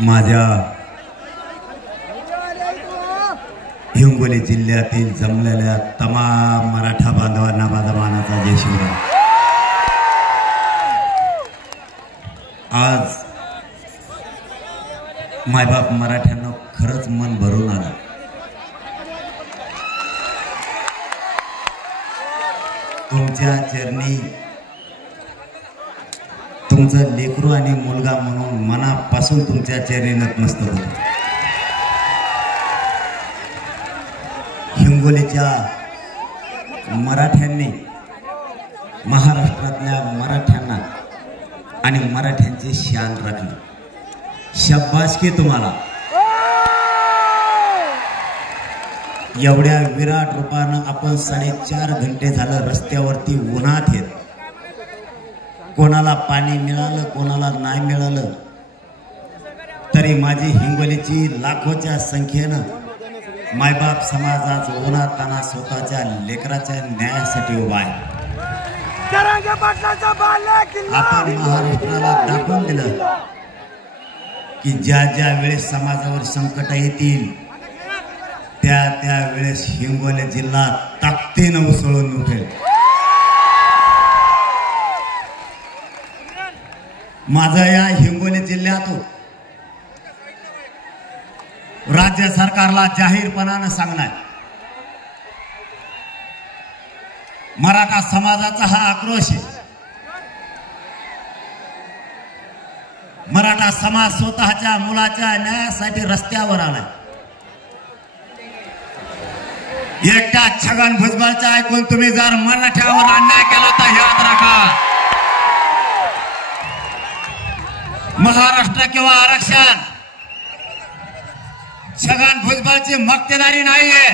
माझ्या हिंगोली जिल्ह्यातील जमलेल्या तमाम मराठा बांधवांना माझा मानाचा जय शिवराय। आज मायबाप मराठ्यांना खरंच मन भरून आलं। तुमच्या चरणी तुमचं लेकरू आणि मुलगा म्हणून मनापासून तुमच्या चरणी नतमस्तक होतो। हिंगोलीच्या मराठ्यांनी महाराष्ट्रातल्या मराठ्यांना आणि मराठ्यांचे शान राखले। शाबासकी तुम्हाला। एवढ्या विराट रूपानं आपण 4.5 घंटे झालं रस्त्यावरती उन्हात येत, कोणाला पाणी मिळालं कोणाला नाही मिळालं, तरी माझी हिंगोलीची लाखोच्या संख्येनं मायबाप समाज आज उन्हाताना स्वतःच्या लेकराच्या न्यायासाठी उभा आहे। आपण महाराष्ट्राला दाखवून दिलं की ज्या ज्या वेळेस समाजावर संकट येतील त्या वेळेस हिंगोली जिल्हा ताकदीनं उसळून उठेल। माझा या हिंगोली जिल्ह्यातून राज्य सरकारला जाहीरपणानं सांगणार, मराठा समाजाचा हा आक्रोश आहे। मराठा समाज स्वतःच्या मुलाच्या न्यायासाठी रस्त्यावर आलाय। एकटा छगन भुजबळचा ऐकून तुम्ही जर मराठ्यावर अन्याय केला तर याद राखा, महाराष्ट्र किंवा आरक्षण छगन भुजबळची मक्तेदारी नाहीये।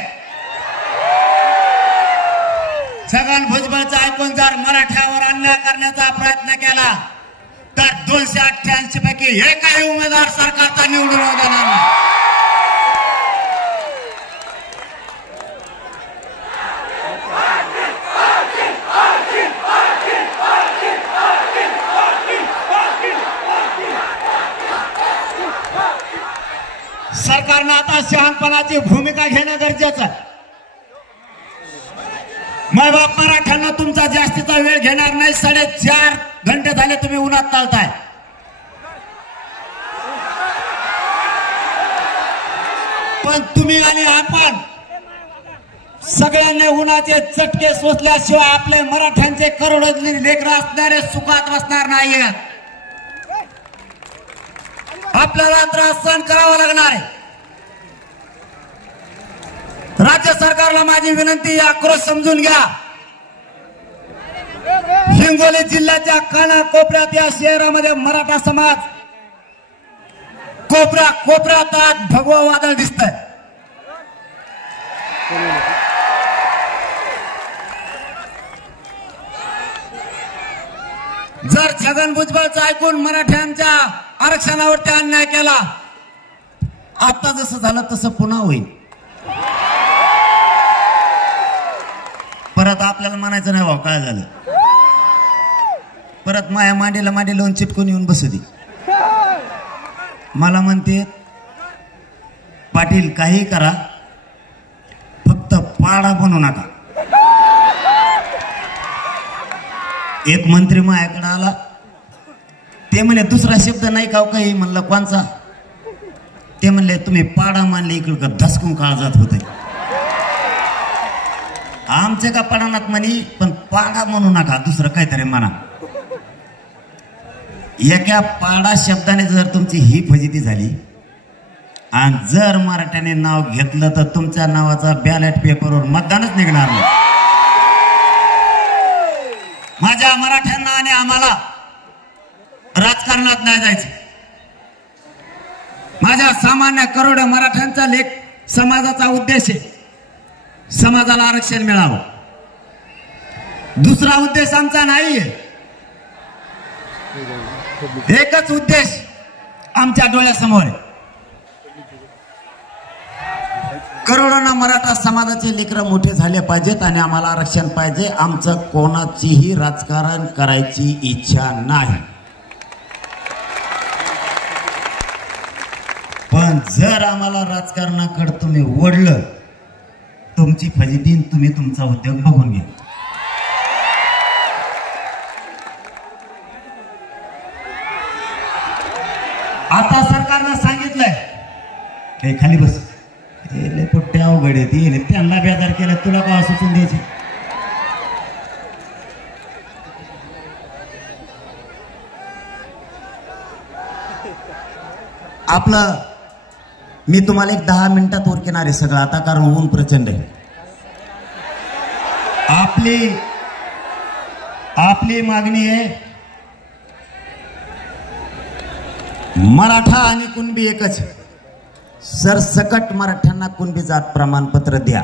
छगन भुजबळचा ऐकून जर मराठ्यावर अन्याय करण्याचा प्रयत्न केला तर 288 पैकी एकही उमेदवार सरकारचा निवडून येणार नाही। सरकारनं आता शहाणपणाची भूमिका घेणं गरजेचं आहे। मायबाप मराठ्यांना तुमचा जास्तीचा वेळ घेणार नाही। 4.5 घंटे झाले तुम्ही उन्हात चालताय। पण तुम्ही आणि आपण सगळ्यांनी उन्हाचे चटके सोसल्याशिवाय आपले मराठ्यांचे करोडो लेकरं असणारे सुखात बसणार नाहीयेत। आपल्याला त्रास सहन करावा लागणार आहे। राज्य सरकारला माझी विनंती, आक्रोश समजून घ्या। हिंगोली जिल्ह्याच्या कानाकोपऱ्यात या शहरामध्ये मराठा समाज कोपऱ्यात आज भगवं वादळ दिसतंय। जर छगन भुजबळचं ऐकून मराठ्यांच्या आरक्षणावरती अन्याय केला, आता जसं झालं तसं पुन्हा होईल। परत आपल्याला म्हणायचं नाही, काय झालं, परत माया मांडीला मांडी लावून चिटकून येऊन बसू दे। मला म्हणते पाटील काही करा, फक्त पाडा बनू नका। एक मंत्री माझ्याकडे आला, ते म्हणले दुसरा शब्द नाही का काही? म्हणलं कोणचा? ते म्हणले तुम्ही पाडा मानले इकडं धसकून काळजात होते। आमचे का पडानात म्हणी, पण पाडा म्हणू नका, दुसरं काहीतरी म्हणा। एका पाडा शब्दाने जर तुमची ही फजिती झाली आणि जर मराठ्याने नाव घेतलं तर तुमच्या नावाचा बॅलेट पेपरवर मतदानच निघणार नाही। माझ्या मराठ्यांना आणि आम्हाला राजकारणात नाही जायचं। माझ्या सामान्य करोडो मराठ्यांचा लेख समाजाचा उद्देश आहे, समाजाला आरक्षण मिळावं। दुसरा उद्देश आमचा नाहीये। एकच उद्देश आमच्या डोळ्यासमोर आहे, करोडोना मराठा समाजाचे लेकरं मोठे झाले पाहिजेत आणि आम्हाला आरक्षण पाहिजे। आमचं कोणाचीही राजकारण करायची इच्छा नाही। जर आम्हाला राजकारणाकडे तुम्ही ओढलं, तुमची फजिती तुम्ही तुमचा उद्योग बघून घ्या. आता सरकारनं सांगितलंय, हे खाली बस, हे पोट्टे अवघड आहे, त्यांना बेजार केलं, तुला का सुचून द्यायचे. आपलं मी तुम्हाला एक 10 मिनिटात उरकणार आहे सगळं आता, कारण ऊन प्रचंड आहे. आपली मागणी आहे, मराठा आणि कुणबी एकच, सरसकट मराठ्यांना कुणबी जात प्रमाणपत्र द्या.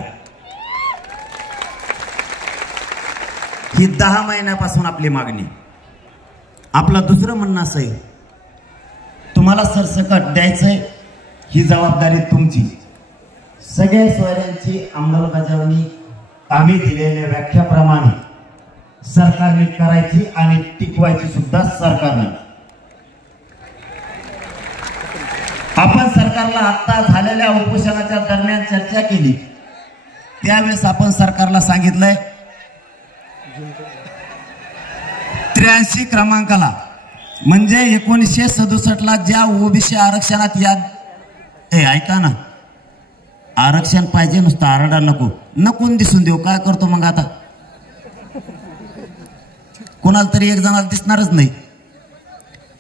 ही 10 महिन्यापासून आपली मागणी. आपलं दुसरं म्हणणं असं आहे, तुम्हाला सरसकट द्यायचंय, ही जबाबदारी तुमची. सगळ्या सोयऱ्यांची अंमलबजावणी आम्ही दिलेल्या व्याख्याप्रमाणे सरकारने करायची आणि टिकवायची सुद्धा सरकारने. आपण सरकारला आता झालेल्या उपोषणाच्या दरम्यान चर्चा केली, त्यावेळेस आपण सरकारला सांगितलंय 83 क्रमांकाला, म्हणजे 1967ला ज्या ओबीसी आरक्षणात ऐका ना, आरक्षण पाहिजे, नुसतं आरडा नको, नकोन दिसून देऊ. काय करतो मग आता, कोणाला तरी एक जणाला दिसणारच नाही.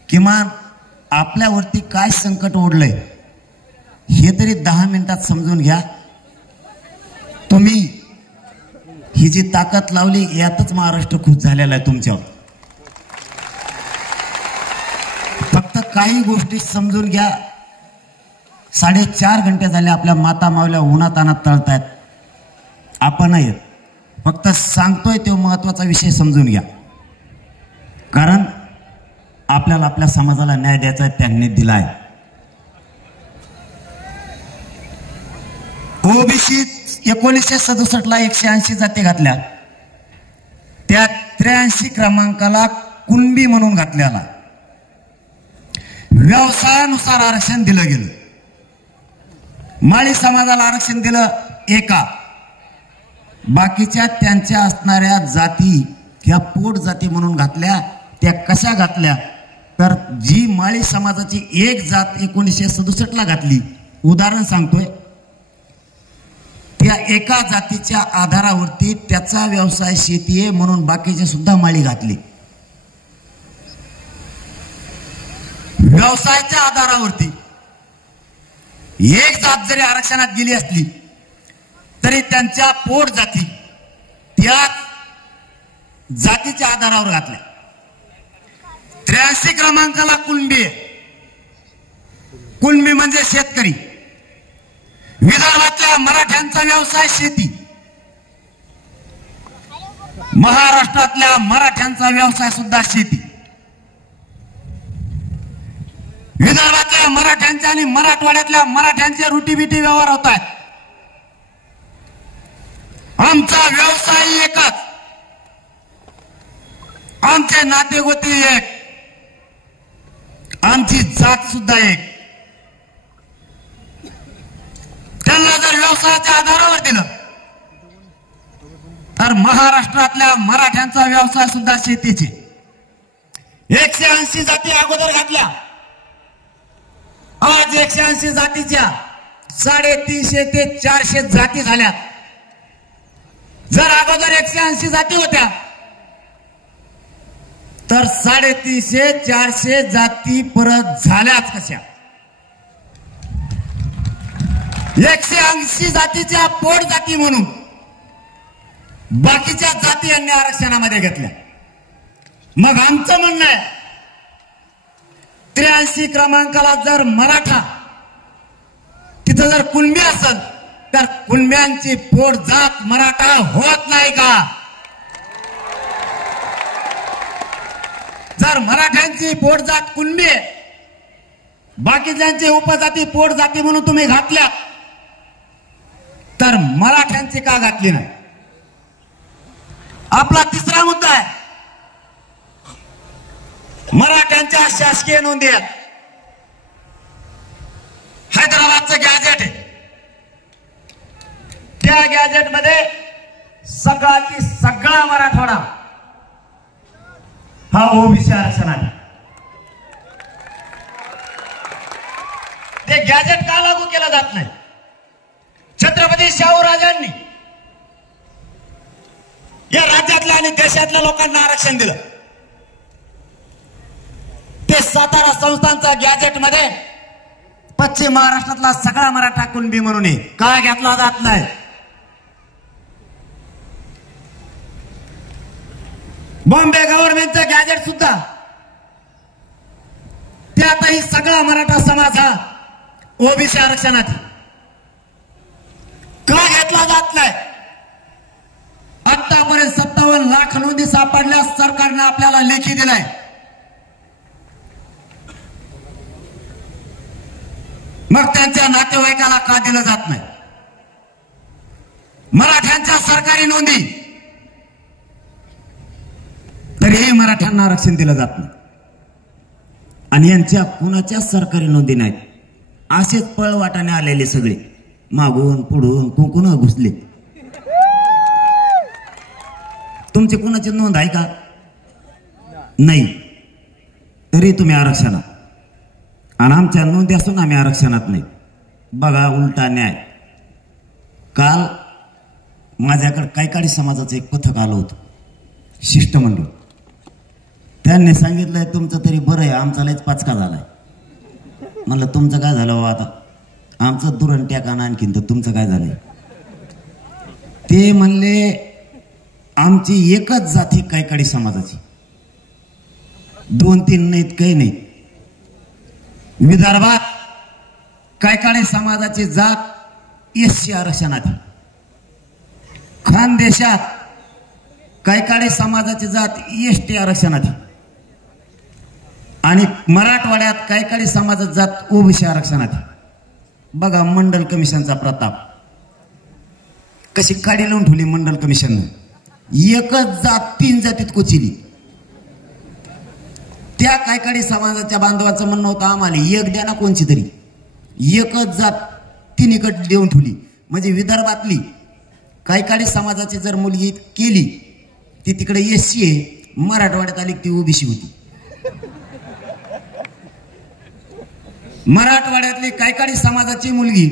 किमान आपल्यावरती काय संकट ओढलंय हे तरी 10 मिनिटात समजून घ्या. तुम्ही ही जी ताकद लावली, यातच महाराष्ट्र खुश झालेला आहे तुमच्यावर. फक्त काही गोष्टी समजून घ्या. 4.5 घंटे झाले आपल्या माता मावल्या उन्हात आणत तळतायत, आपण येत. फक्त सांगतोय तो महत्वाचा विषय समजून घ्या, कारण आपल्याला आपल्या समाजाला न्याय द्यायचा आहे, त्यांनी दिलाय. ओबीसी 1967ला 180 जाती घातल्या, त्या 83 क्रमांकाला कुणबी म्हणून घातल्याला. व्यवसायानुसार आरक्षण दिलं गेलं. माळी समाजाला आरक्षण दिलं एका, बाकीच्या त्यांच्या असणाऱ्या जाती ह्या पोट जाती म्हणून घातल्या. त्या कशा घातल्या, तर जी माळी समाजाची एक जात 1967ला घातली, उदाहरण सांगतोय, त्या एका जातीच्या आधारावरती त्याचा व्यवसाय शेती आहे म्हणून बाकीचे सुद्धा माळी घातली. व्यवसायाच्या आधारावरती एक जात जरी आरक्षणात गेली असली तरी त्यांच्या पोट जाती त्या जातीच्या आधारावर घातल्या. 83 क्रमांकाला कुणबी, कुणबी म्हणजे शेतकरी. विदर्भातल्या मराठ्यांचा व्यवसाय शेती, महाराष्ट्रातल्या मराठ्यांचा व्यवसाय सुद्धा शेती. विदर्भातल्या मराठ्यांच्या आणि मराठवाड्यातल्या मराठ्यांचे रुटीबिटी व्यवहार होत आहेत. आमचा व्यवसाय एकच, आमचे नातेगोती एक, आमची जात सुद्धा एक. त्यांना जर व्यवसायाच्या आधारावर दिलं तर महाराष्ट्रातल्या मराठ्यांचा व्यवसाय सुद्धा शेतीचे. 180 जाती अगोदर घातल्या, आज 180 जातीच्या 350 ते 400 जाती झाल्या. जर अगोदर 180 जाती होत्या तर 350 400 जाती परत झाल्याच कशा. 180 जातीच्या पोट जाती म्हणून बाकीच्या जाती यांनी आरक्षणामध्ये घेतल्या. मग आमचं म्हणणं आहे 83 क्रमांकाला जर मराठा, तिथं जर कुणबी असेल तर कुणब्यांची पोट जात मराठा होत नाही का? जर मराठ्यांची पोट जात कुणबी, बाकीच्यांची उपजाती पोट जाती म्हणून तुम्ही घातल्या तर मराठ्यांची का घातली नाही? आपला तिसरा मुद्दा आहे मराठ्यांच्या शासकीय नोंदी आहेत. हैदराबादचं गॅजेट आहे, त्या गॅजेट मध्ये सगळाची सगळा मराठवाडा हा ओबीसी आरक्षण आहे. ते गॅजेट का लागू केलं जात नाही? छत्रपती शाहूराजांनी या राज्यातल्या आणि देशातल्या लोकांना आरक्षण दिलं. ते सातारा संस्थानच्या गॅजेट मध्ये पश्चिम महाराष्ट्रातला सगळा मराठा कुणबी म्हणून का घेतला जात नाही? बॉम्बे गव्हर्नमेंटचं गॅजेट सुद्धा त्यातही सगळा मराठा समाज हा ओबीसी आरक्षणात का घेतला जात नाही? आतापर्यंत 57 लाख नोंदी सापडल्या सरकारने आपल्याला लेखी दिलाय. मग त्यांच्या नातेवाईकाला का दिलं जात नाही? मराठ्यांच्या सरकारी नोंदी तरीही मराठ्यांना आरक्षण दिलं जात नाही. आणि यांच्या कुणाच्या सरकारी नोंदी नाहीत. असेच पळवाटाने आलेले सगळे मागून पुढून कुंकुन घुसले. तुमची कुणाची नोंद आहे का? नाही. तरी तुम्ही आरक्षणात, आणि आमच्या नोंदी असून आम्ही आरक्षणात नाही. बघा उलटा न्याय. काल माझ्याकडे कैकाडी समाजाचं एक पथक आलं होतं, शिष्टमंडळ. त्यांनी सांगितलंय तुमचं तरी बरं आहे, आमचा लयच पाचका झालाय. म्हणलं तुमचं काय झालं आता? आमचं दुरण ट्याकान आणखीन, तर तुमचं काय झालंय? ते म्हणले आमची एकच जाती कैकाडी समाजाची, 2-3 नाहीत, काही नाही. विदर्भात कैकाडी समाजाची जात एससी आरक्षणात, खानदेशात कैकाडी समाजाची जात एसटी आरक्षणात, आणि मराठवाड्यात कैकाडी समाजाची जात ओबीसी आरक्षणात. बघा मंडल कमिशनचा प्रताप, कशी काडी लावून ठेवली मंडल कमिशननं. एकच जात 3 जातीत कोचिली. त्या कैकाडी समाजाच्या बांधवाचं म्हणणं होतं आम्हाला एक द्या ना कोणची तरी, एकच जात 3कडे देऊन ठेवली. म्हणजे विदर्भातली कैकाडी समाजाची जर मुलगी केली ती तिकडे एससी आहे, मराठवाड्यात आली ती ओबीसी होती. मराठवाड्यातली कैकाडी समाजाची मुलगी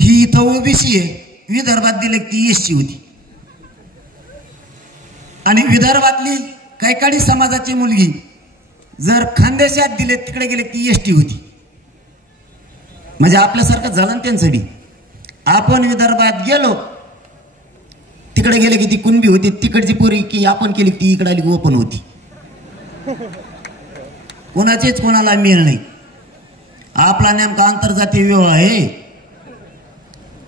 ही इथं ओबीसी आहे, विदर्भात दिले ती एससी होती. आणि विदर्भातली कैकाडी समाजाची मुलगी जर खानदेशात दिले तिकडे गेले ती एसटी होती. म्हणजे आपल्यासारखं झालं ना त्यांचं. आपण विदर्भात गेलो तिकडे गेले की ती कुणबी होती, तिकडची पोरी की आपण केली ती इकडे आली ओपन होती. कोणाचेच कोणाला मेळ नाही. आपला नेमका आंतरजातीय व्यवहार आहे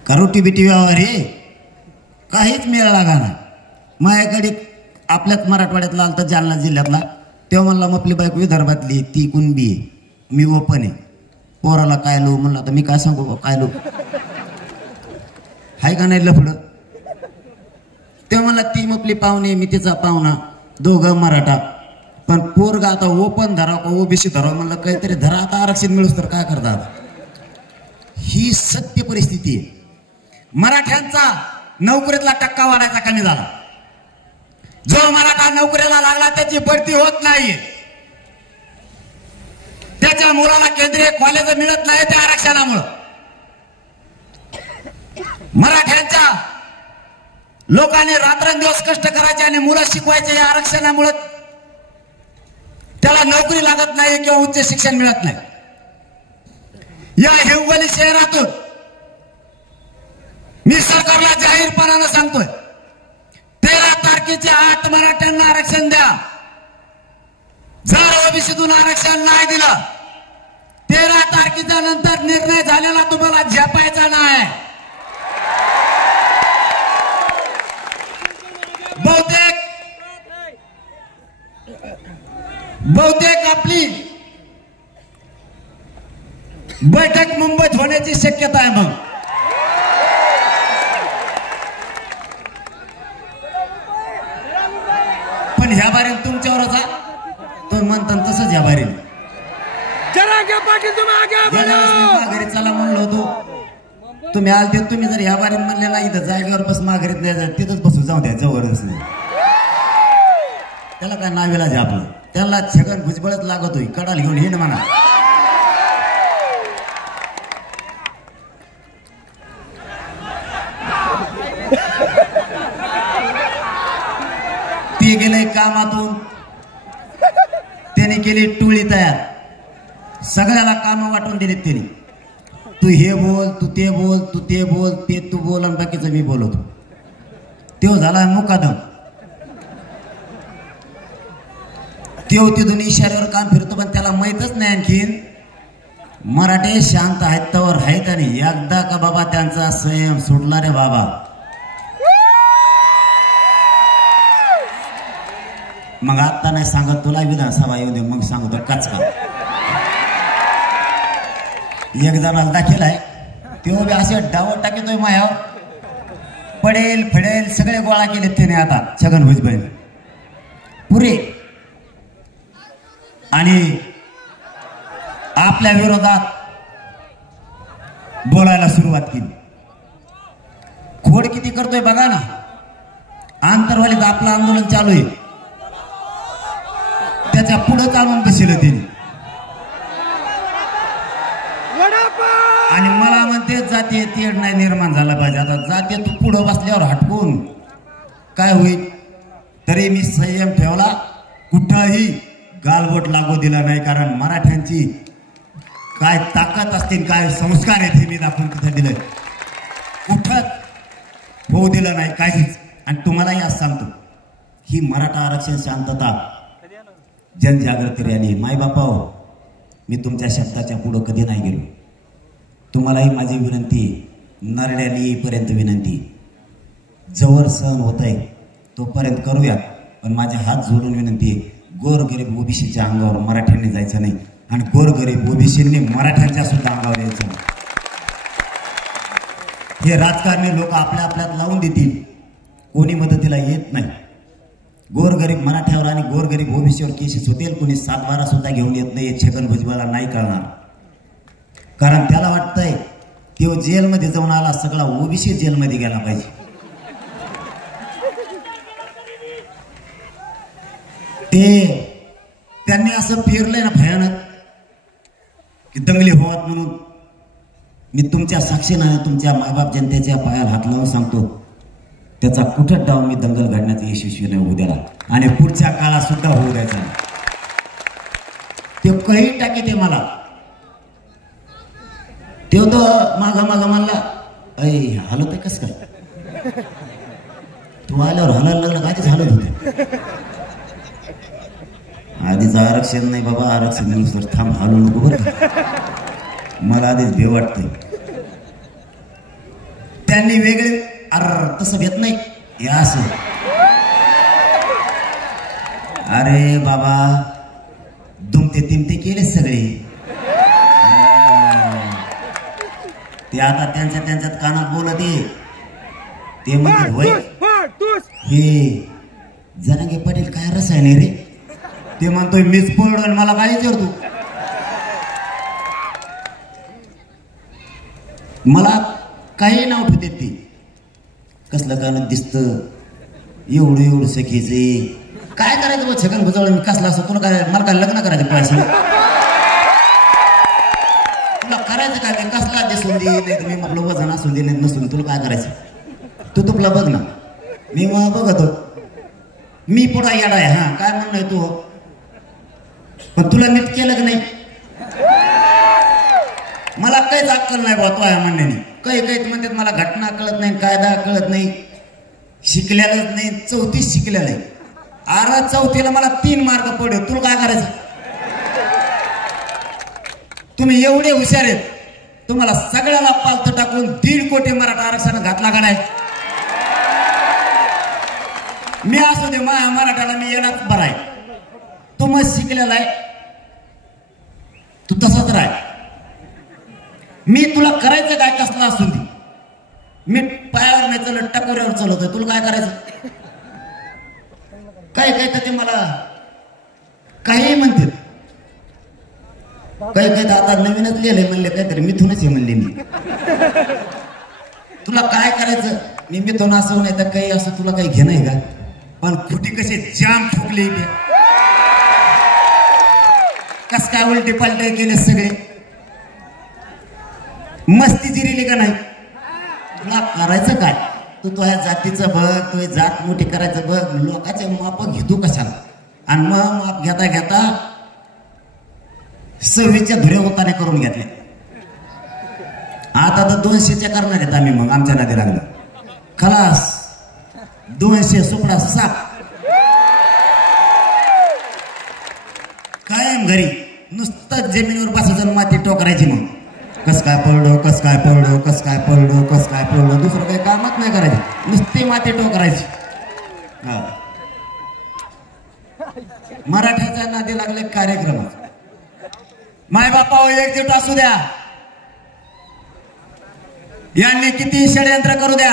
का रोटी बिटी व्यवहार आहे? काहीच मेळ लागाना. माझ्याकडे आपल्याच मराठवाड्यातला आलता, जालना जिल्ह्यातला. तेव्हा म्हणला आपली बाईक विदर्भातली, ती कुणबी आहे, मी ओपन आहे. पोराला काय लो म्हणला, तर मी काय सांगू काय लो हाय का नाही लफड. तेव्हा म्हणला ती मपली पाहुणे, मी तिचा पाहुणा, दोघं मराठा. पण पोरगा आता ओपन धराव का ओबीसी धराव म्हणलं, काहीतरी धरा आता, आरक्षण मिळूस तर काय करतात. ही सत्य परिस्थिती आहे. मराठ्यांचा नोकरीतला टक्का वाढायचा कमी झाला. जो मराठा नोकरीला लागला त्याची भरती होत नाहीये, त्याच्या मुलाला केंद्रीय कॉलेज मिळत नाही त्या आरक्षणामुळं. मराठ्यांच्या लोकांनी रात्रंदिवस कष्ट करायचे आणि मुलं शिकवायचे या आरक्षणामुळे त्याला नोकरी लागत नाही किंवा उच्च शिक्षण मिळत नाही. या हिंगोली शहरातून मी सरकारला जाहीरपणानं सांगतोय, 13 तारखेच्या आत मराठ्यांना आरक्षण द्या. जर ओबीसीतून आरक्षण नाही दिलं, 13 तारखेच्या नंतर निर्णय झालेला तुम्हाला झेपायचा नाही. बहुतेक आपली बैठक मुंबईत होण्याची शक्यता आहे. मग पण ह्या बारील तुमच्यावरच आहे, तो म्हणतात तसंच ह्या बारील. माघारी चला म्हणलो होतो, तुम्ही आलते. तुम्ही जर ह्या बारीत म्हणले नाही तर जागेवर बस माघारीत नाही, तिथंच बसू जाऊ द्या जवळच. त्याला काय नावेला आपलं, त्याला छगन भुजबळच लागतोय, कडाल घेऊन हिंड म्हणा. ते गेले कामातून, त्याने केली टोळी तयार, सगळ्याला काम वाटून दिलेत त्याने. तू हे बोल, तू ते बोल, तू ते बोल, ते तू बोल आणि बाकीचं मी बोलवतो. तो झाला मुकादम. तो तिथून इशाऱ्यावर काम फिरतो, पण त्याला माहीतच नाही आणखीन मराठे शांत आहेत तवर आहेत. आणि एकदा का बाबा त्यांचा संयम सुटला रे बाबा, मग आता नाही सांगत तुला विधानसभा येऊ दे, मग सांगतो काचका. एक जणाला दाखल आहे, तो बी असे डाव टाकतोय मायाव, पडेल फडेल सगळे गोळा केलेत त्याने आता छगन भुजबळ पुरे. आणि आपल्या विरोधात बोलायला सुरुवात केली. खोड किती करतोय बघा ना. आंतरवालीत आपलं आंदोलन चालू आहे, त्याच्या पुढे चालून बसले त्यांनी. आणि मला म्हणते जातीय तेढ नाही निर्माण झाला पाहिजे. आता जातीय तू पुढे बसल्यावर हटकून काय होईल. तरी मी संयम ठेवला, कुठंही गालबोट लागू दिला नाही. कारण मराठ्यांची काय ताकद असते, काय संस्कार आहेत हे मी दाखवून तिथे दिलं. कुठं होऊ दिलं नाही काहीच. आणि तुम्हालाही आज सांगतो, ही मराठा आरक्षण शांतता जनजागृती रॅली, मायबापा हो, मी तुमच्या शब्दाच्या पुढं कधी नाही गेलो. तुम्हालाही माझी विनंती, नरड्याला येईपर्यंत विनंती, जवळ सहन होत आहे तोपर्यंत करूया. पण माझे हात जोडून विनंती आहे, गोरगरीब ओबीसीच्या अंगावर मराठ्यांनी जायचं नाही, आणि गोरगरीब ओबीसींनी मराठ्यांच्या सुद्धा अंगावर यायचं नाही. हे राजकारणी लोक आपल्या आपल्यात लावून देतील, कोणी मदतीला येत नाही. गोरगरीब मराठ्यावर आणि गोरगरीब ओबीसीवर केसेस होतील, कोणी 7-12 सुद्धा घेऊन येत नाही. छगन भुजबळला नाही कळणार, कारण त्याला वाटतंय तो जेलमध्ये जाऊन आला, सगळा ओबीसी जेलमध्ये गेला पाहिजे. त्यांनी असं पेरलंय ना भयानक की दंगली व्हावात म्हणून. मी तुमच्या साक्षीने तुमच्या मायबाप जनतेच्या पायाला हात लावून सांगतो, त्याचा कुठं डाव मी दंगल घडण्याचा यशस्वी नाही होऊ द्याला, आणि पुढच्या काळात सुद्धा होऊ द्यायचा. ते काही टाकी ते मला तो मागा म्हणला, ऐ हालत आहे कस काय, तू आल्यावर हलायला लागला का, आधीच हालत होते. आधीच आरक्षण नाही बाबा, आरक्षण नुसार थांब, हालू नको बरं, मला आधीच भे वाटतंय. त्यांनी वेगळे तसं घेत नाही हे असं. अरे बाबा दुमते तिमते केले सगळे, ते आता त्यांच्यात कानात बोलत ये. ते म्हणते होय हे जरांगे पाटील काय रसायन रे. ते म्हणतोय मीच पडून मला काय विचारतो. मला काही नाव ठेवते ते, कसलं गाणं दिसतं एवढं सखीचे. काय करायचं बघ छगन भुजबळ, मी कसला असं तुला काय, मला काय लग्न करायचं पैसे तुला करायचं काय, मी कसला दिसून दे नाही तुम्ही आपलं वजन असून दे नाही नसून, तुला काय करायचं तू तुला बघ ना. मी मग बघतो, मी पुढा येडा आहे. हा काय म्हणणं तू, पण तुला नीट केलं की नाही. मला काहीच अक्कल नाही बा तो आहे म्हणण्याने. काही म्हणतात मला घटना कळत नाही, कायदा कळत नाही, शिकलेलंच नाही. 34 शिकलेलं आहे. 4थीला मला 3 मार्क पडले. तुला काय करायचं, तुम्ही एवढे हुशार आहेत, तुम्हाला सगळ्याला पालत टाकून 1.5 कोटी मराठा आरक्षण घातला का नाही. मी असू दे माझ्या मराठाला मी येणार बरं आहे. तू मग शिकलेला आहे, तू तसाच राह. मी तुला करायचं काय कसला असून दे, मी पायावर नाही चालत टकोऱ्यावर चालवतोय. तुला काय करायचं, काय तर ते मला काही म्हणते. काही काही आता नवीनच लिहिलंय म्हणले काहीतरी मिथूनच आहे म्हणले मी. तुला काय करायचं मी मिथून असं नाही तर काही असं तुला काही घेणं आहे का. पण कुठे कसे जाम ठोकले कस काय उलटे पालटे केले सगळे. मस्ती जिरिली का नाही. तुला करायचं काय तू तुझ्या जातीचं बघ तुझी जात मोठी करायचं बघ. लोकांचे माप घेतो कशाला. आणि मग माप घेता घेता 26च्या धुऱ्या होताने करून घेतल्या. आता तर 200च्या करणार आहेत आम्ही. मग आमच्या नादी लागलं खलास 200 सुपडा साप कायम घरी नुसतं जमिनीवर बसायचं माती टोकरायची. मग कस काय पडलो कस काय पडलो कस काय पडलो कस काय पडलो दुसरं काही कामच नाही करायचं नुसती माती टोकरायची. मराठ्याच्या नादी लागले कार्यक्रम. माय बापा एकजूट असू द्या. यांनी किती षडयंत्र करू द्या.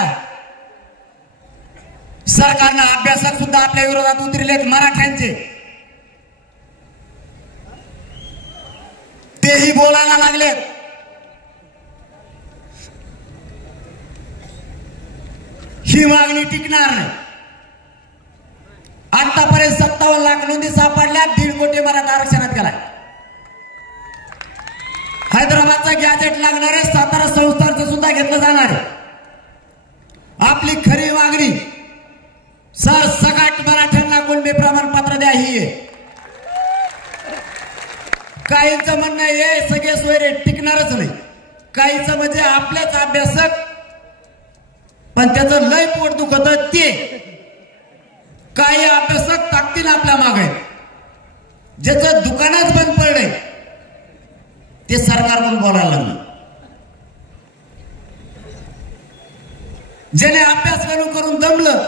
सरकारनं अभ्यासक सुद्धा आपल्या विरोधात उतरलेत मराठ्यांचे. तेही बोलायला लागलेत. ही मागणी टिकणार नाही. आतापर्यंत 57 लाख नोंदी सापडल्या. 1.5 कोटी मराठा आरक्षणात गेलाय. हैदराबादचा गॅजेट लागणार आहे. सातारा संस्थांचं सुद्धा घेतलं जाणार आहे. आपली खरी मागणी सर सगट मराठ्यांना कुणबी प्रमाणपत्र द्या ही आहे. काहींचं म्हणणं आहे सगळे सोयरे टिकणारच नाही. काहींचं म्हणजे आपलेच अभ्यासक पण त्याचं लय पोट दुखत ते. काही अभ्यासक ताकदीने आपल्या मागे ज्याचं दुकानच बंद पडलंय ते सरकारकडून बोलायला लागलं. ज्याने अभ्यास करून दमलं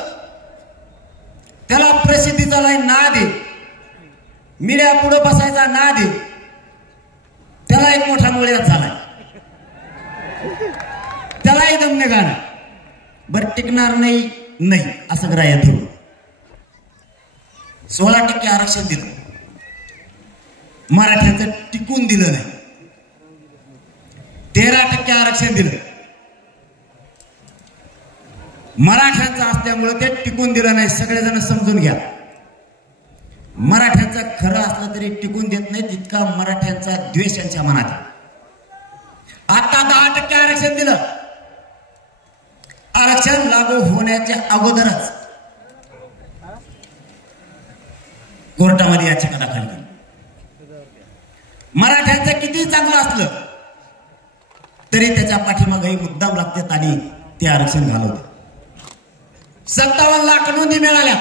त्याला प्रसिद्धीचा लाईन नाद आहे. मीडिया पुढे बसायचा नाद आहे. त्याला एक मोठा मुळ्यात झालाय. त्यालाही दम निघाला. बरं टिकणार नाही असं ग्राह्य धरून 16% आरक्षण दिलं. मराठ्यांचं टिकून दिलं नाही. 13% आरक्षण दिलं. मराठ्यांचं असल्यामुळे ते टिकून दिलं नाही. सगळेजण समजून घ्या. मराठ्यांचं खरं असलं तरी टिकून देत नाही. तितका मराठ्यांचा द्वेष यांच्या मनात. आता 10% आरक्षण दिलं. आरक्षण लागू होण्याच्या अगोदरच कोर्टामध्ये याचिका दाखल केली. मराठ्यांचं किती चांगलं असलं तरी त्याच्या पाठीमागे मुद्दाम लागतात आणि ते आरक्षण घालवते. 57 लाख नोंदी मिळाल्या.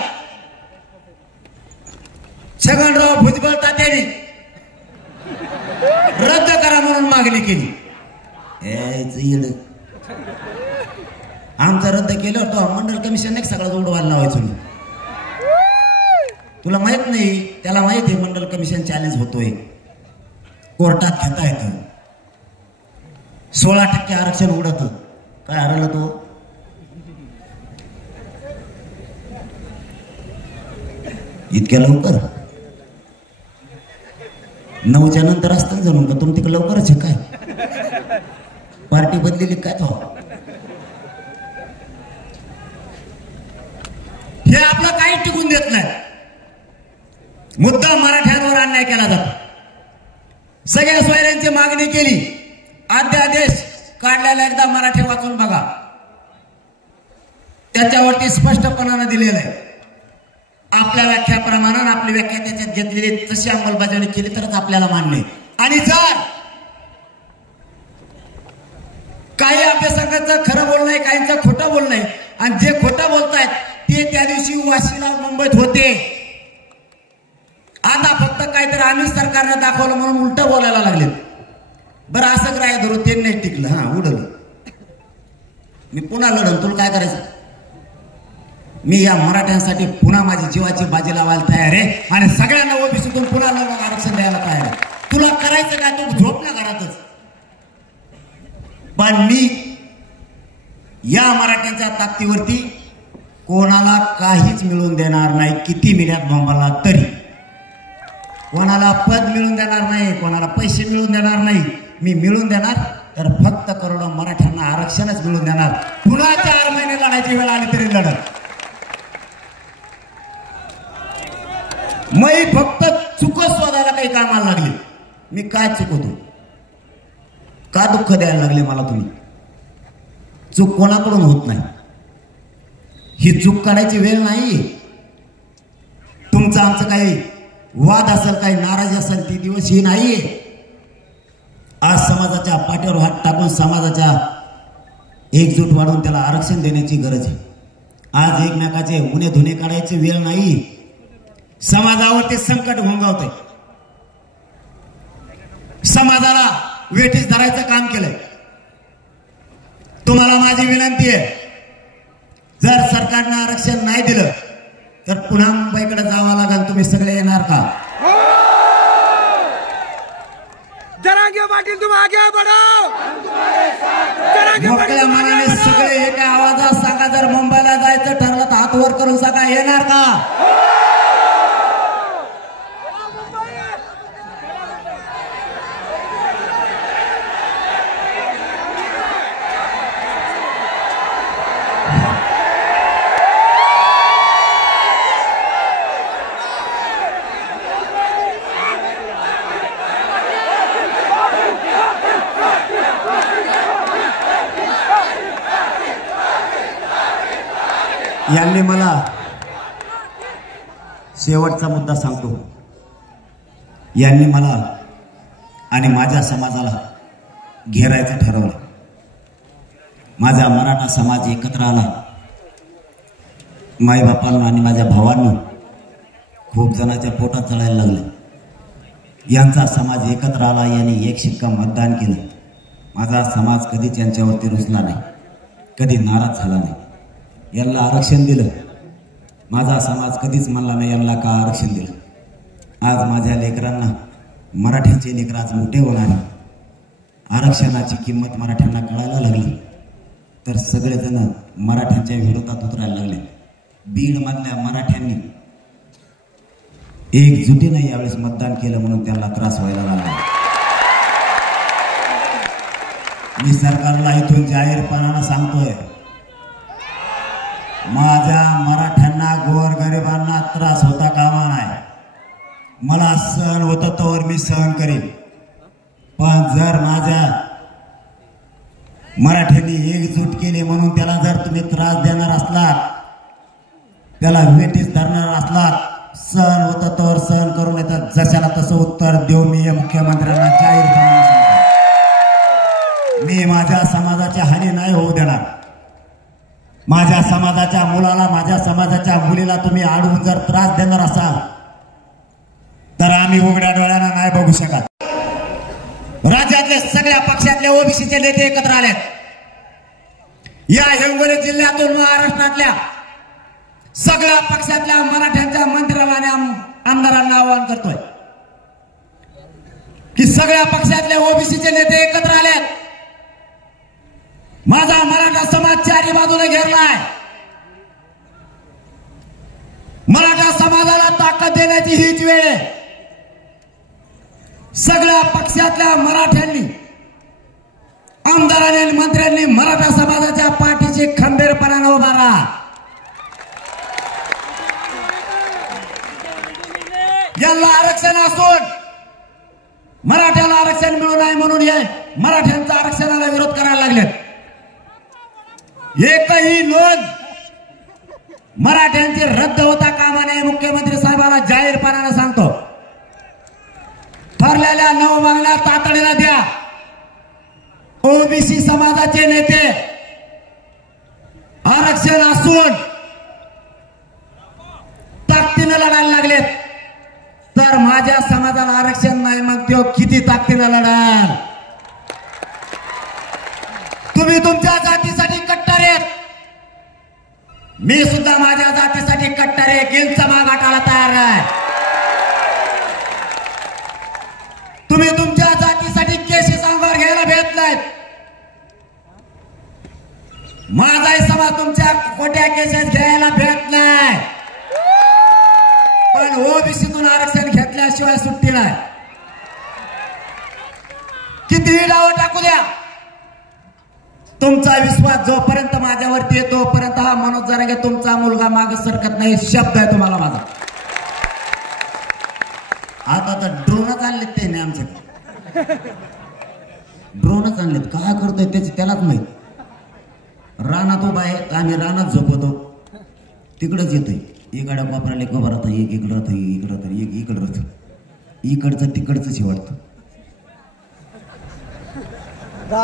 छगनराव भुजबळ तात्यांनी रद्द करा म्हणून मागणी केली. आमचं रद्द केलं तो मंडल कमिशन सगळं जोडवायला लावायचं. तुला माहित नाही. त्याला माहित आहे मंडल कमिशन चॅलेंज होतोय. कोर्टात घेता येतं. 16% आरक्षण उडत. काय हरवलं तो. इतक्या लवकर 9च्या नंतर असतं जणून का तुम्ही तिकडे लवकरच आहे काय. पार्टी बदलेली काय तो. हे आपलं काही टिकून देत नाही. मुद्दा मराठ्यांवर अन्याय केला जातो. सगळ्या सोयऱ्यांची मागणी केली. अध्यादेश काढलेला एकदा मराठी वाचून बघा. त्याच्यावरती स्पष्टपणानं दिलेलं आहे. आपल्या व्याख्याप्रमाणे आपली व्याख्या त्याच्यात घेतलेली तशी अंमलबजावणी केली तरच आपल्याला मान्य. आणि जर काही अभ्यासकांचं खरं बोलणं आहे काहींचं खोटं बोलणं आहे आणि जे खोटं बोलतायत ते त्या दिवशी वाशीला मुंबईत होते. आता फक्त काहीतरी आम्ही सरकारनं दाखवलं म्हणून उलट बोलायला लागले. बरं असं ग्राह्य धरून ते नाही टिकलं. हा उडलं. मी पुन्हा लढन. तुला काय करायचं. मी या मराठ्यांसाठी पुन्हा माझी जीवाची बाजी लावायला तयार आहे आणि सगळ्यांना ओबीसीतून पुन्हा आरक्षण द्यायला तयार आहे. तुला करायचं काय. तू झोप ना घरातच. पण मी या मराठ्यांच्या ताकदीवरती कोणाला काहीच मिळवून देणार नाही. किती मिळ्यात बोंबाला तरी. कोणाला पद मिळून देणार नाही, कोणाला पैसे मिळून देणार नाही. मी मिळून देणार तर फक्त करोडो मराठ्यांना आरक्षणच मिळून देणार. पुन्हा 4 महिने लढायची वेळ आली तरी लढत. मी फक्त चुकत शोधायला काही कामाला लागले. मी काय चुकवतो, का दुःख द्यायला लागले मला तुम्ही? चूक कोणाकडून होत नाही. ही चूक काढायची वेळ नाही. तुमचं आमचं काही वाद असेल, काही नाराजी असेल, ती दिवस ही नाहीये. आज समाजाच्या पाठीवर हात टाकून समाजाच्या एकजूट वाढून त्याला आरक्षण देण्याची गरज आहे. आज एकमेकाचे गुन्हे धुणे काढायची वेळ नाही. समाजावरती संकट घोंगावतंय. समाजाला वेठीस धरायचं काम केलंय. तुम्हाला माझी विनंती आहे, जर सरकारनं आरक्षण नाही दिलं तर पुन्हा मुंबईकडे जावं लागेल. तुम्ही सगळे येणार का? जरांगे पाटील तुम आगे बढ़ो. मोकळ्या मनाने सगळे एका आवाजात सांगा, जर मुंबईला जायचं ठरलं तर हात वर करून सांगा, येणार का? यांनी मला शेवटचा मुद्दा सांगतो. यांनी मला आणि माझ्या समाजाला घेरायचं ठरवलं. माझा मराठा समाज एकत्र आला. माईबापांना आणि माझ्या भावांना खूप जणांच्या पोटात चढायला लागलं. यांचा समाज एकत्र आला. यांनी 1 शिक्का मतदान केलं. माझा समाज कधीच यांच्यावरती रुसला नाही, कधी नाराज झाला नाही. यांना आरक्षण दिलं. माझा समाज कधीच म्हणला नाही यांना का आरक्षण दिलं. आज माझ्या लेकरांना, मराठ्यांचे लेकर आज मोठे होणार. आरक्षणाची किंमत मराठ्यांना कळायला लागली तर सगळेजण मराठ्यांच्या विरोधात उतरायला लागले. बीडमधल्या मराठ्यांनी एकजुटीने यावेळेस मतदान केलं म्हणून त्यांना त्रास व्हायला लागला. मी सरकारला इथून जाहीरपणानं सांगतोय, माझ्या मराठ्यांना, गोरगरिबांना त्रास होता कामा नाही. मला सहन होतं तोवर मी सहन करीन. पण जर माझ्या मराठ्यांनी एकजूट केली म्हणून त्याला जर तुम्ही त्रास देणार असलात, त्याला वेठीस धरणार असलात, सहन होतं तोवर सहन करून येतात. जशाला तसं उत्तर देऊ मी मुख्यमंत्र्यांना जाहीरपणाने सांगतो. मी माझ्या समाजाची हानी नाही होऊ देणार. माझ्या समाजाच्या मुलाला, माझ्या समाजाच्या मुलीला तुम्ही अडवून जर त्रास देणार असाल तर आम्ही उघड्या डोळ्यानं नाही बघू शकत. राज्यातले सगळ्या पक्षातले ओबीसीचे नेते एकत्र आले. या हिंगोली जिल्ह्यातून महाराष्ट्रातल्या सगळ्या पक्षातल्या मराठ्यांच्या मंत्र्यांना, आमदारांना आवाहन करतोय की सगळ्या पक्षातले ओबीसीचे नेते एकत्र आले. माझा मराठा समाज चारी बाजूने घेरलाय. मराठा समाजाला ताकद देण्याची हीच वेळ आहे. सगळ्या पक्षातल्या मराठ्यांनी, आमदारांनी आणि मंत्र्यांनी मराठा समाजाच्या पाठीशी खंबीरपणाने उभा राहा. यांना आरक्षण असून मराठ्याला आरक्षण मिळू नये म्हणून हे मराठ्यांचा आरक्षणाला विरोध करायला लागले. एकही नोंद मराठ्यांची रद्द होता कामा नये. मुख्यमंत्री साहेबांना जाहीरपणाने सांगतो, ठरलेल्या 9 मागण्या तातडीने द्या. ओबीसी समाजाचे नेते आरक्षण असून ताकदीने लढायला लागलेत, तर माझ्या समाजाला आरक्षण नाही मग तो किती ताकदीने लढाल? तुम्ही तुमच्या जातीसाठी कट्टर आहेत, मी सुद्धा माझ्या जातीसाठी कट्टर आहे. गेलचा माग हटायला तयार आहे. तुम्ही तुमच्या जातीसाठी केसेस अंगावर घ्यायला भेट नाहीत. माझाही समाज तुमच्या खोट्या केसेस घ्यायला भेट नाही. पण ओबीसीतून आरक्षण घेतल्या केल्याशिवाय सुट्टी नाही. कितीही डाव टाकू द्या, तुमचा विश्वास जोपर्यंत माझ्यावरती येतो तोपर्यंत हा मनोज जरांगे तुमचा मुलगा मागे सरकत नाही. शब्द आहे तुम्हाला माझा. आता तर ड्रोनच आणलेत त्याने आमच्याकडे. ड्रोनच आणलेत. काय करतोय त्यालाच माहित. रानात उभा आहे, आम्ही रानात झोपतो, तिकडच येतोय. इकडे वापरायला एक उभा राहतो, एक इकडं राहतो, इकडं राहतो, एक इकडं राहतो. इकडचं तिकडचंच वाटतं.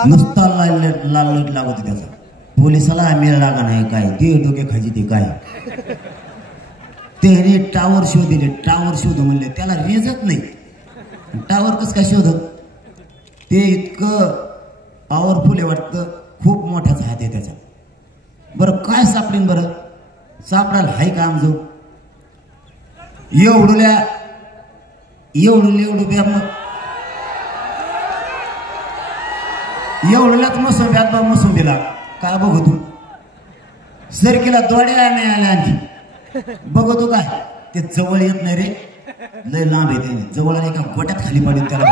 नुसता लाल लाईट लागत त्याचा. पोलिसाला आम्ही लागा नाही काय, ते डोके खायची ते काय. त्याने टावर शोध दिले, टावर शोध म्हणले, त्याला रेंजच नाही. टावर कसं काय शोधत? ते इतकं पॉवरफुल आहे वाटतं, खूप मोठाच हात आहे त्याचा. बरं काय सापडेन? बरं सापडायला हाय का आमजो? एवढ्या एवढ्यालाच मोसंब्यात मोसंबीला काय बघू तू? सरकीला दोड्या नाही आल्या आणखी बघतो काय? ते जवळ येत नाही रे, लय लांब येते. जवळ आले एका गोट्यात खाली पडेल त्याला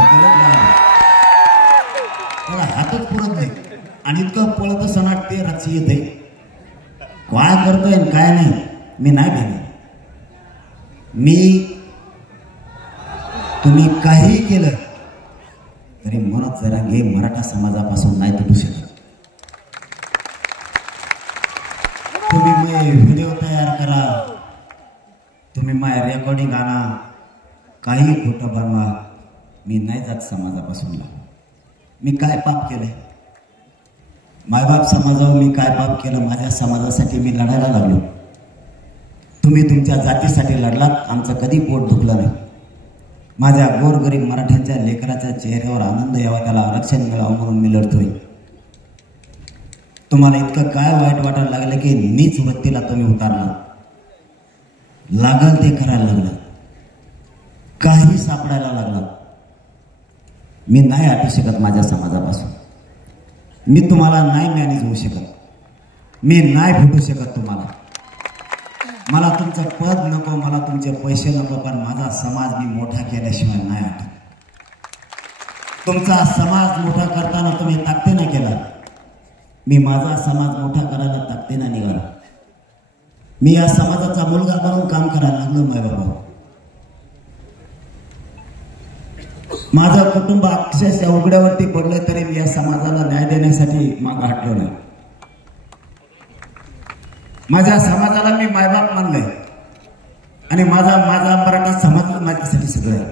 हातच पुरत नाही. आणि इतकं पळत सनाट ते रात्री येते. काय करतोय काय नाही मी नाही भेटणार. तुम्ही काही केलं तरी मनोज जरांगे मराठा समाजापासून नाही तुटू शकत. तुम्ही व्हिडिओ तयार करा, तुम्ही माय रेकॉर्डिंग आणा, काही खोटं बनवा, मी नाही जात समाजापासून. मी काय पाप केलंय? मायबाप समाजावर मी काय पाप केलं? माझ्या समाजासाठी मी लढायला लागलो. तुम्ही तुमच्या जातीसाठी लढलात, आमचं कधी पोट दुखलं नाही. माझ्या गोरगरीब मराठ्यांच्या लेकराच्या चेहऱ्यावर आनंद यावा, त्याला आरक्षण मिळावं म्हणून मी लढतोय. तुम्हाला इतकं काय वाईट वाटायला लागलं की नीच वृत्तीला तुम्ही उतारला. लागल ते करायला लागलं, काही सापडायला लागलं. मी नाही हटू शकत माझ्या समाजापासून. मी तुम्हाला नाही मॅनेज होऊ शकत, मी नाही फुटू शकत तुम्हाला. मला तुमचं पद नको, मला तुमचे पैसे नको, पण माझा समाज मी मोठा केल्याशिवाय नाही हटत. तुमचा समाज मोठा करताना तुम्ही ताकदीने केला, मी माझा समाज मोठा करायला ताकदीने निघाला. मी या समाजाचा मुलगा म्हणून काम करायला लागलो. माय बाबा, माझं कुटुंब अक्षरशः उघड्यावरती पडलं तरी मी या समाजाला न्याय देण्यासाठी मागं हटलो नाही. माझ्या समाजाला मी मायबाप मानलंय आणि माझा मराठा समाज माझ्यासाठी सगळं आहे.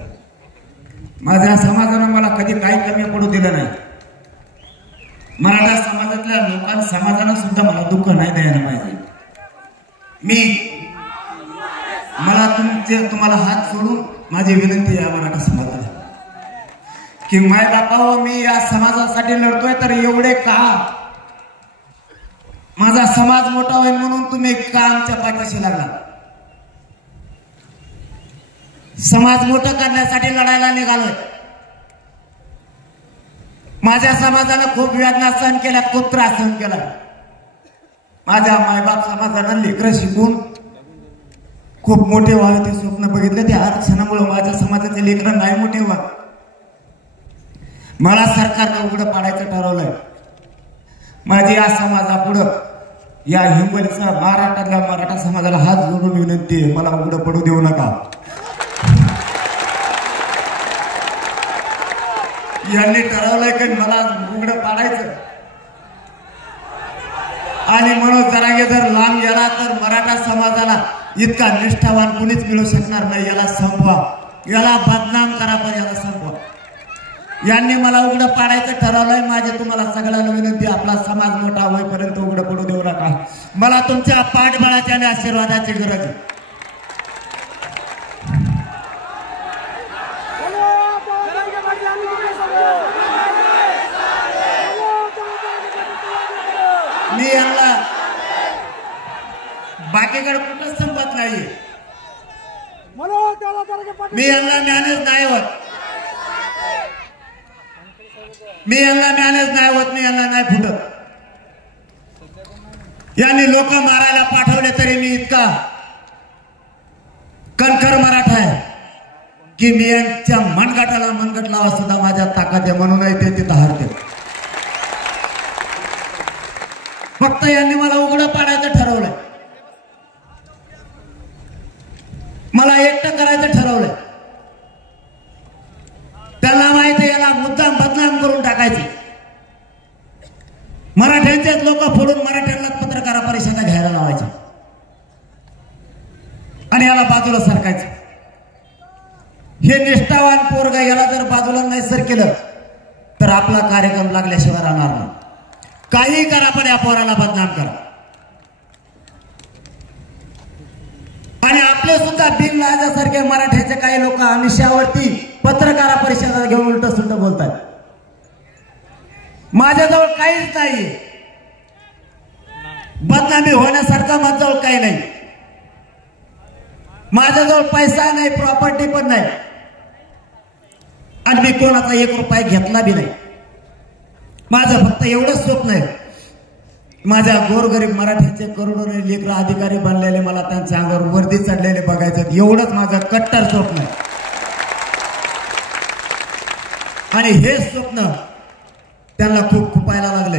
माझ्या समाजानं मला कधी काही कमी पडू दिलं नाही. मराठा समाजातल्या समाजानं सुद्धा मला दुःख नाही द्यायला पाहिजे. मला तुम्हाला हात जोडून माझी विनंती आहे मराठा समाजाला की माय बापाव, मी या समाजासाठी लढतोय तर एवढे का? माझा समाज मोठा होईल म्हणून तुम्ही का आमच्या पाठीशी लागला? समाज मोठा करण्यासाठी लढायला निघालोय. माझ्या समाजानं खूप वेदना सहन केल्या, खूप त्रास सहन केला. माझ्या मायबाप समाजानं लेकरं शिकून खूप मोठे व्हावे ते स्वप्न बघितले. त्या आरक्षणामुळे माझ्या समाजाचे लेकरं नाही मोठे व्हा. मला सरकारनं उघडं पाडायचं ठरवलंय. माझी या समाजापुढं, या हिंगोलीचा महाराष्ट्रातल्या मराठा समाजाला हात जोडून विनंती आहे, मला उघडं पडू देऊ नका. यांनी ठरवलंय की मला उघडं पाडायचं आणि मनोज जरांगे जर लांब गेला तर मराठा समाजाला इतका निष्ठावान कुणीच मिळू शकणार नाही. याला संपवा, याला बदनाम करा, पण याला संपवा. यांनी मला उघडं पाडायचं ठरवलंय. माझे तुम्हाला सगळ्यांना विनंती, आपला समाज मोठा होईपर्यंत उघडं पडू देऊ नका. मला तुमच्या पाठबळाच्या आणि आशीर्वादाची गरज आहे. मी यांना बाकीकडे कुठंच संपत नाहीये. मी यांना मॅनेज नाही होत. मी यांना नाही फुटत. यांनी लोक मारायला पाठवले तरी मी इतका कणखर मराठा आहे. की मी यांच्या मनगटाला मनगट लावा सुद्धा माझ्या ताकद आहे, म्हणूनही ते तिथं हारते. फक्त यांनी मला उघडं पाडायचं ठरवलंय, मला एकटं करायचं ठरवलंय. त्यांना माहिती आहे याला मुद्दाम बदनाम करून टाकायचे. मराठ्यांचेच लोक फोडून मराठ्यांना पत्रकार परिषदा घ्यायला लावायचे आणि याला बाजूला सरकायचं. हे निष्ठावान पोरग याला जर बाजूला नाही सर केलं तर आपला कार्यक्रम लागल्याशिवाय राहणार नाही. काही करा पण या पोराला बदनाम करा. आणि आपले सुद्धा बिनलाजासारखे मराठ्याचे काही लोक आमिषावरती पत्रकार परिषदा घेऊन उलट सुलट बोलतात. माझ्याजवळ काहीच नाही, बदनामी होण्यासारखा माझ्याजवळ काही नाही. माझ्याजवळ पैसा नाही, प्रॉपर्टी पण नाही आणि मी कोणाचा 1 रुपया घेतला बी नाही. माझं फक्त एवढंच स्वप्न आहे, माझ्या गोरगरीब मराठ्याचे करोडोने लेकरं अधिकारी बनलेले, मला त्यांच्या अंगावर वर्दी चढलेले बघायचं, एवढंच माझं कट्टर स्वप्न आहे. आणि हे स्वप्न त्यांना खूप खुपायला लागले,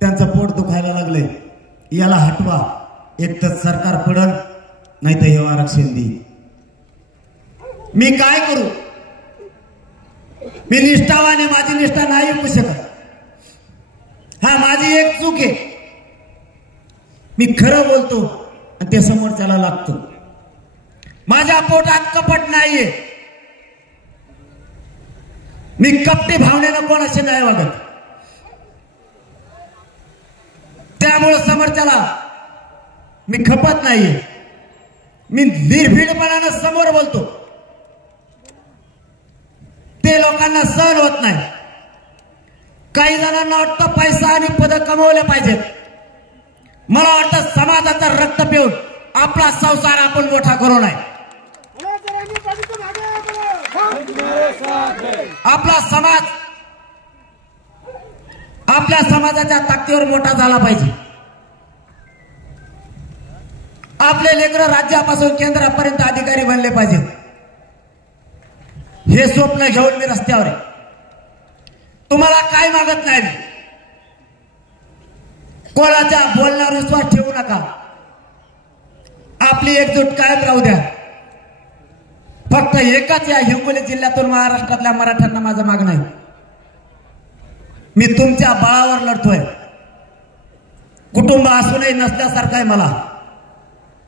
त्यांचं पोट दुखायला लागले. याला हटवा, एक तर सरकार पडल नाही तर हे आरक्षण देईल. मी काय करू? मी निष्ठावान आहे, माझी निष्ठा नाही विकू शकत. हा माझी एक चूक आहे, मी खरं बोलतो आणि ते समोरच्याला लागतो. माझ्या पोटात कपट नाहीये, मी कपटी भावनेनं कोणाशी नाही वागत. त्यामुळे समोरच्याला मी खपत नाहीये, मी निर्भीडपणानं समोर बोलतो. ते लोकांना सहन होत नाही. काही जणांना वाटतं पैसा आणि पद कमवले पाहिजेत. मला वाटतं समाजाचं रक्त पिऊन आपला संसार आपण मोठा करू नये. आपला समाज आपल्या समाजाच्या ताकदीवर मोठा झाला पाहिजे. आपले लेकरं राज्यापासून केंद्रापर्यंत अधिकारी बनले पाहिजेत. हे स्वप्न घेऊन मी रस्त्यावर आहे. तुम्हाला काय मागत नाही, कोणाच्या बोलण्यावर विश्वास ठेवू नका. आपली एकजूट कायम राहू द्या. फक्त एकच या हिंगोली जिल्ह्यातून महाराष्ट्रातल्या मराठ्यांना माझं मागणं आहे, मी तुमच्या बळावर लढतोय. कुटुंब असूनही नसल्यासारखं आहे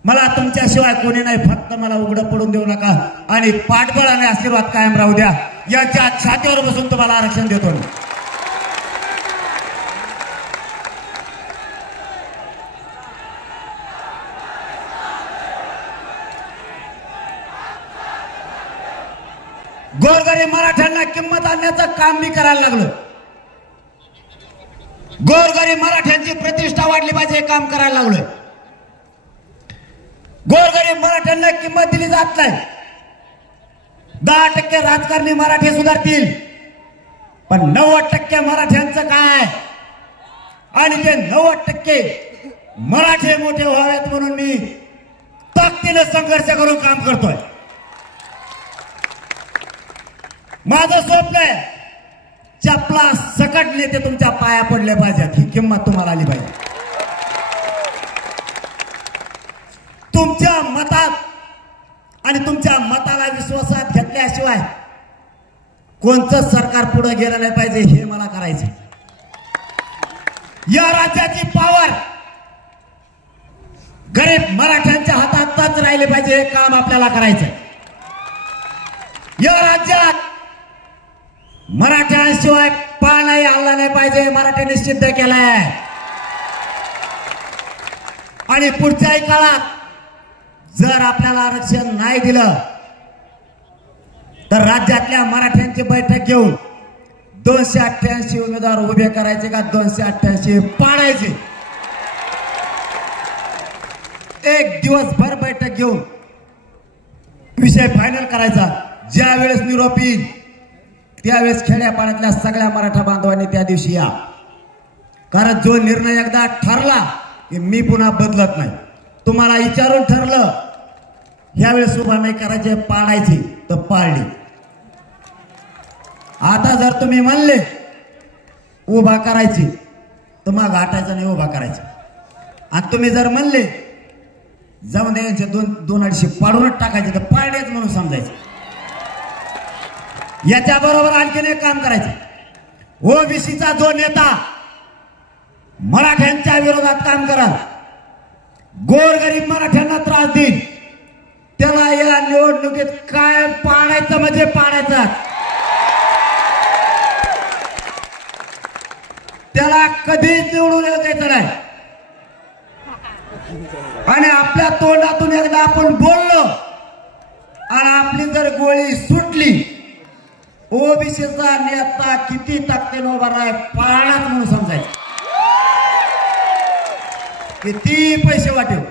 मला तुमच्याशिवाय कोणी नाही. फक्त मला उघडं पडून देऊ नका आणि पाठबळाने आशीर्वाद कायम राहू द्या. यांच्या छातीवर बसून तुम्हाला आरक्षण देतो. गोरगरीब मराठ्यांना किंमत आणण्याचं काम मी करायला लागलो. गोरगरीब मराठ्यांची प्रतिष्ठा वाढली पाहिजे हे काम करायला लागलोय. गोरगरीब मराठ्यांना किंमत दिली जात नाही. 10% राजकारणी मराठी सुधारतील, पण 90% मराठ्यांचं काय? आणि ते 90% मराठी मोठे व्हावेत म्हणून मी ताकदीने संघर्ष करून काम करतोय. माझं स्वप्न आहे चपला सकट नेते तुमच्या पाया पडले पाहिजेत. ही किंमत तुम्हाला आली पाहिजे. तुमच्या मतात आणि तुमच्या मताला विश्वासात घेतल्याशिवाय कोणतं सरकार पुढे गेलं नाही पाहिजे. हे मला करायचं. या राज्याची पॉवर गरीब मराठ्यांच्या हातातच राहिले पाहिजे. हे काम आपल्याला करायचं. या राज्यात मराठ्यांशिवाय पाळणाही आला नाही पाहिजे. मराठ्यांनी सिद्ध केलंय. आणि पुढच्याही काळात जर आपल्याला आरक्षण नाही दिलं तर राज्यातल्या मराठ्यांची बैठक घेऊन 288 उमेदवार उभे करायचे का 288 पाडायचे. एक दिवसभर बैठक घेऊन विषय फायनल करायचा. ज्या वेळेस निरोप येईल त्यावेळेस खेड्यापाड्यातल्या सगळ्या मराठा बांधवांनी त्या दिवशी या. कारण जो निर्णय एकदा ठरला की मी पुन्हा बदलत नाही. तुम्हाला विचारून ठरलं ह्यावेळेस उभा नाही करायचे, पाडायचे, तर पाळली. आता जर तुम्ही म्हणले उभा करायची तर मग गाठायचं नाही, उभा करायचं. आणि तुम्ही जर म्हणले जाऊन द्यायचे दोन अडीचशे पाडूनच टाकायचे तर पाळलेच म्हणून समजायचं. याच्या बरोबर आणखीन एक काम करायचं. ओबीसीचा जो नेता मराठ्यांच्या विरोधात काम कराल, गोरगरीब मराठ्यांना त्रास देईल, त्याला या निवडणुकीत काय पाडायचं म्हणजे पाडायचं. त्याला कधीच निवडून येऊ द्यायचं नाही. आणि आपल्या तोंडातून एकदा आपण बोललो आणि आपली जर गोळी सुटली, ओबीसीचा नेता किती ताकदीने उभा राहाय पाळणाच म्हणून समजायचं. किती पैसे वाटेल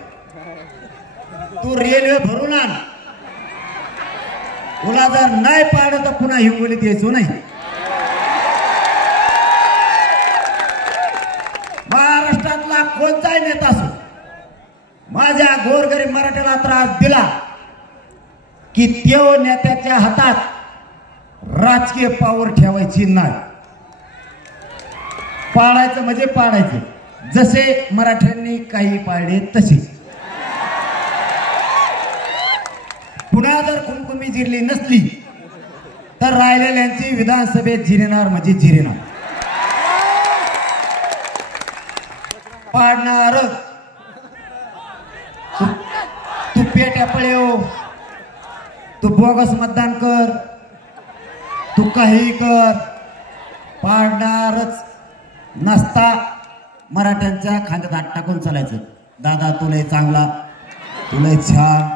तू रेल्वे भरून आण, तुला जर नाही पाडलं तर पुन्हा हिंगोलीत यायचो नाही. महाराष्ट्रातला कोणताही नेता असो, माझ्या गोरगरीब मराठ्याला त्रास दिला की त्यो नेत्याच्या हातात राजकीय पावर ठेवायची नाही. पाडायचं म्हणजे पाडायचं, जसे मराठ्यांनी काही पाळले तसे. पुन्हा जर कुमकुमी जिरली नसली तर राहिलेल्यांची विधानसभेत जिरेनार म्हणजे जिरेनार. पाडणार तू पेट्या पळेव, तू बोगस मतदान कर, तू काही कर, पाडणारच. नसता मराठ्यांच्या खांद्यात हात टाकून चालायचं. दादा तुला चांगला, तुला छान,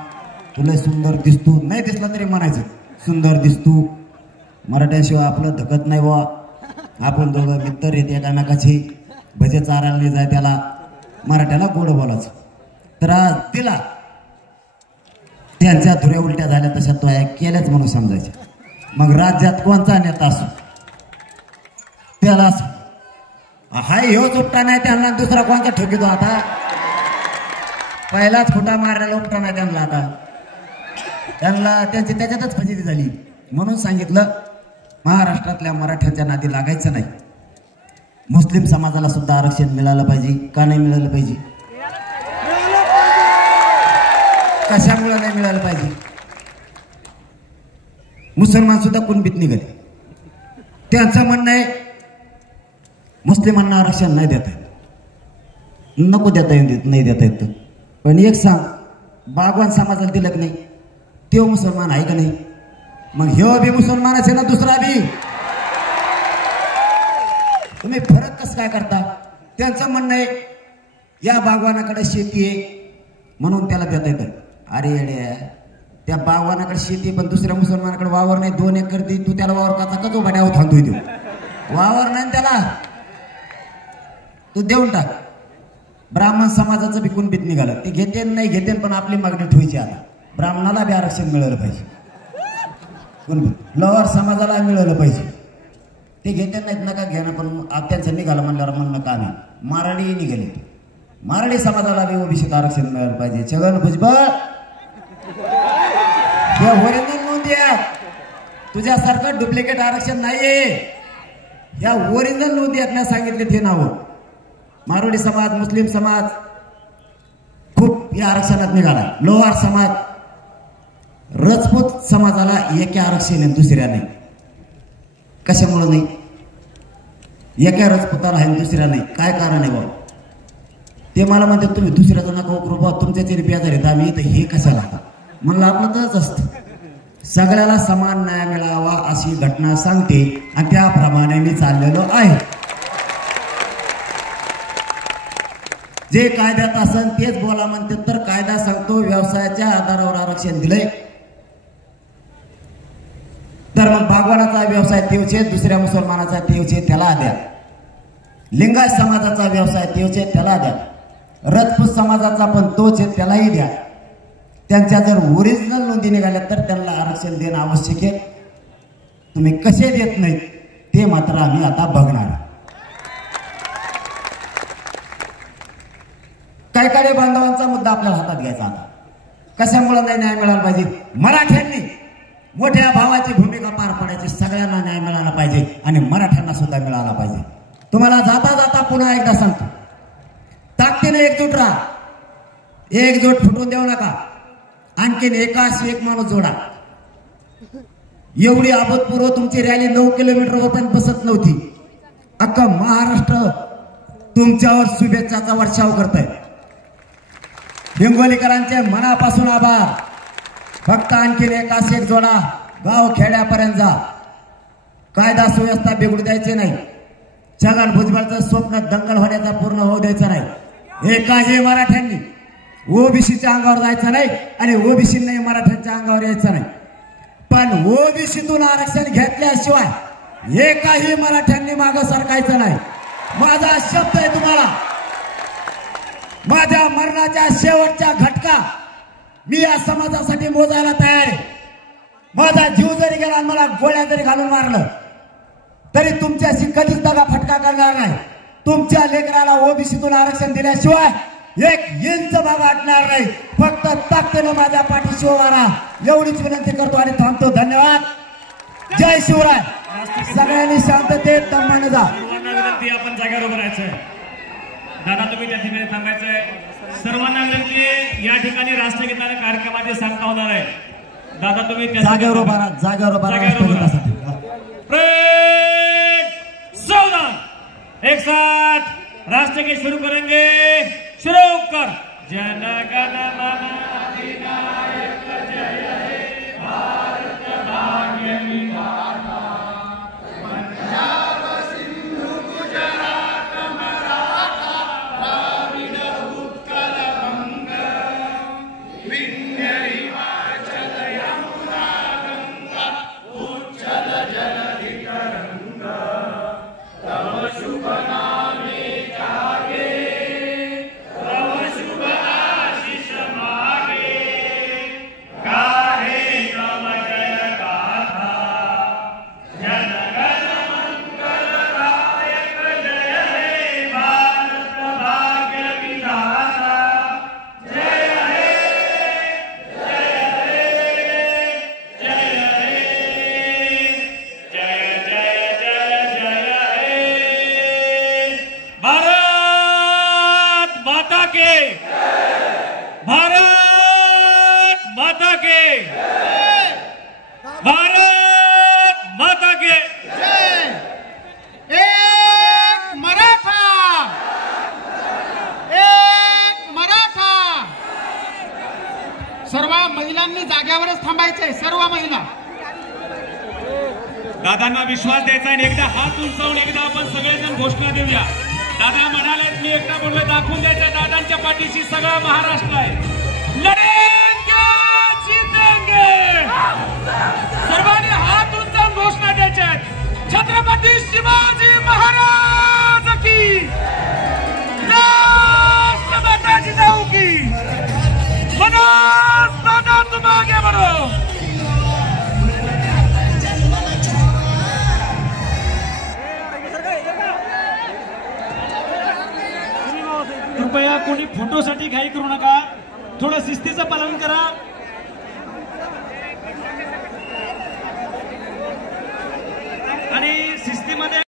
तुला सुंदर दिसतो, नाही दिसला तरी म्हणायचं सुंदर दिसतो. मराठ्याशिवाय आपलं धकत नाही बा. आपण दोघं मित्र येते एकामेकाची, भजे चारायला जाय त्याला. मराठ्याला गोड बोलायचं. त्रास दिला, त्यांच्या धुऱ्या उलट्या झाल्या तशा तो केल्याच म्हणून समजायचे. मग राज्यात कोणता नेता असो त्याला असो, हाय ह्योच उपटा नाही त्यांना दुसरा कोणता ठोकितो. आता पहिलाच खोटा मारायला उपटा नाही त्यांना. आता त्यांना त्यांची त्याच्यातच फजिती झाली. म्हणून सांगितलं महाराष्ट्रातल्या मराठ्यांच्या नादी लागायचं नाही. मुस्लिम समाजाला सुद्धा आरक्षण मिळालं पाहिजे. का नाही मिळालं पाहिजे? कशामुळे नाही मिळालं पाहिजे? मुसलमान सुद्धा कुणबीत निघाले. त्यांचं म्हणणं आहे मुस्लिमांना आरक्षण नाही देता येत, नको देता येत, नाही देता येत. पण एक सांग, बागवान समाजाला दिलं की नाही, तो मुसलमान आहे का नाही? मग ह्यो बी मुसलमानच आहे ना, दुसरा बी. तुम्ही फरक कसं काय करता? त्यांचं म्हणणं आहे या बागवानाकडे शेती आहे म्हणून त्याला देता येतं. अरे येड्या, त्या बागवानाकडे शेती पण दुसऱ्या मुसलमानाकडे वावर नाही, 2 एकर दे, तू त्याला वावर काचा का तो भाड्यावर थांबतोय? देऊ वावर नाही त्याला, तू देऊन टाक. ब्राह्मण समाजाचं बी कुणबीत निघालं. ते घेते नाही घेते, पण आपली मागणी ठेवायची. आता ब्राह्मणाला बी आरक्षण मिळालं पाहिजे, कुणबीत लोअर समाजाला मिळालं पाहिजे. ते घेते नाहीत नका घेणं, पण त्यांचं निघालं म्हणल्यावर म्हणणं का नाही. माराडी निघाले, माराडी समाजाला बी ओबीसीत आरक्षण मिळालं पाहिजे. छगन भुजबळ ओरिजिनल नोंद द्या, तुझ्यासारखं डुप्लिकेट आरक्षण नाहीये. या ओरिजिनल नोंदी आहेत सांगितले ते नाव. मारवाडी समाज, मुस्लिम समाज खूप या आरक्षणात निघाला. लोहार समाज, राजपूत समाजाला एक आरक्षण आहे, दुसऱ्या नाही. कशामुळे नाही? एका राजपुताला आहे दुसऱ्या नाही, काय कारण आहे बाबा? ते मला म्हणतात तुम्ही दुसऱ्याचा नका उकरू बा, तुमच्या तरी बेजार आहेत, आम्ही इथं हे कशाला? म्हणलं आपलं तसंच असतं, सगळ्याला समान न्याय मिळावा अशी घटना सांगते आणि त्याप्रमाणे मी चाललेलो आहे. जे कायद्यात असेल तेच बोला म्हणते, तर कायदा सांगतो व्यवसायाच्या आधारावर आरक्षण दिलंय, तर मग बागवानाचा व्यवसाय तेवचे, दुसऱ्या मुसलमानाचा तेवचे त्याला द्या. लिंगायत समाजाचा व्यवसाय तेवचे त्याला द्या. राजपूत समाजाचा पण तोच आहे त्यालाही द्या. त्यांच्या जर ओरिजिनल नोंदी निघाल्या तर त्यांना आरक्षण देणं आवश्यक आहे. तुम्ही कसे देत नाहीत ते मात्र आम्ही आता बघणार. काही बांधवांचा मुद्दा आपल्याला हातात घ्यायचा. आता कशामुळे नाही न्याय मिळाला पाहिजे? मराठ्यांनी मोठ्या भावाची भूमिका पार पाडायची. सगळ्यांना न्याय मिळाला पाहिजे आणि मराठ्यांना सुद्धा मिळाला पाहिजे. तुम्हाला जाता जाता पुन्हा एकदा सांगतो, ताकदीने एकजूट राहा. एकजूट फुटून देऊ नका. आणखीन एकाशी एक माणूस जोडा. एवढी अभूतपूर्व तुमची रॅली 9 किलोमीटर वरपर्यंत बसत नव्हती. अख्खा महाराष्ट्र तुमच्यावर शुभेच्छाचा वर्षाव करतोय. हिंगोलीकरांचे मनापासून आभार. फक्त आणखीन एकाशी एक जोडा. गाव खेड्यापर्यंत जा. कायदा सुव्यवस्था बिघडू द्यायची नाही. छगन भुजबळचं स्वप्न दंगल होण्याचा पूर्ण होऊ द्यायचं नाही. एकाही मराठ्यांनी ओबीसीच्या अंगावर जायचं नाही आणि ओबीसींनाही मराठ्यांच्या अंगावर यायचं नाही. पण ओबीसीतून आरक्षण घेतल्याशिवाय एकाही मराठ्यांनी मागं सरकायचं नाही. माझा शब्द आहे तुम्हाला. माझ्या मरणाच्या शेवटच्या घटका मी या समाजासाठी मोजायला तयार आहे. माझा जीव जरी गेला आणि मला गोळ्या जरी घालून मारलं तरी तुमच्याशी कधीच दगा फटका करणार नाही. तुमच्या लेकराला ओबीसीतून आरक्षण दिल्याशिवाय एक इंच भाग आटणार नाही. फक्त ताकदीनं माझ्या पाठीशी उभा राहा एवढीच विनंती करतो आणि थांबतो. धन्यवाद. जय शिवराय. सगळ्यांनी शांततेत दमाने जा. विनंती, आपण जागेवर उभं राहायचंय. दादा तुम्ही त्या ठिकाणी थांबायचंय. सर्वांना विनंती, या ठिकाणी राष्ट्रगीताने कार्यक्रमाची सांगता होणार आहे. दादा तुम्ही जागेवर उभा राहा. जागेवर उभा राहा. एक साथ राष्ट्रगीत शुरू करेंगे. शुरू कर. जन गण मन अधिनायक जय हे भारत भाग्य विधाता. पंजाब सिंधु गुजरात मराठा द्राविड उत्कल बंग विंध्य हिमाचल यमुना गंगा उच्चल जलधि तरंग. तव शुभ नामे जागे, तव शुभ आशीष मागे. गाहे तव जय गाथा. जन गण मंगल दायक जय हे भारत भाग्य विधाता. जय हे जय हे जय हे जय जय जय जय हे. भारत माता के, भारत माता के, भारत माता के. एक मराठा, एक मराठा. सर्व महिलांनी जाग्यावरच थांबायचंय. सर्व महिला. दादांना विश्वास द्यायचा आणि एकदा हात उंचावून एकदा आपण सगळेजण घोषणा देऊया. दादा म्हणाले मी एकदा बोललोय, दाखवून द्यायचं दादांच्या पाठीशी सगळा महाराष्ट्र आहे. लढेंगे जीतेंगे. सर्वांनी हात उंचावून घोषणा द्यायच्या आहेत. छत्रपती शिवाजी महाराज की, राष्ट्रमाता जिजाऊ की. मनोज दादा तुम आगे बढ़ो. कृपया कोणी फोटोसाठी घाई करू नका. थोडं शिस्तीचं पालन करा.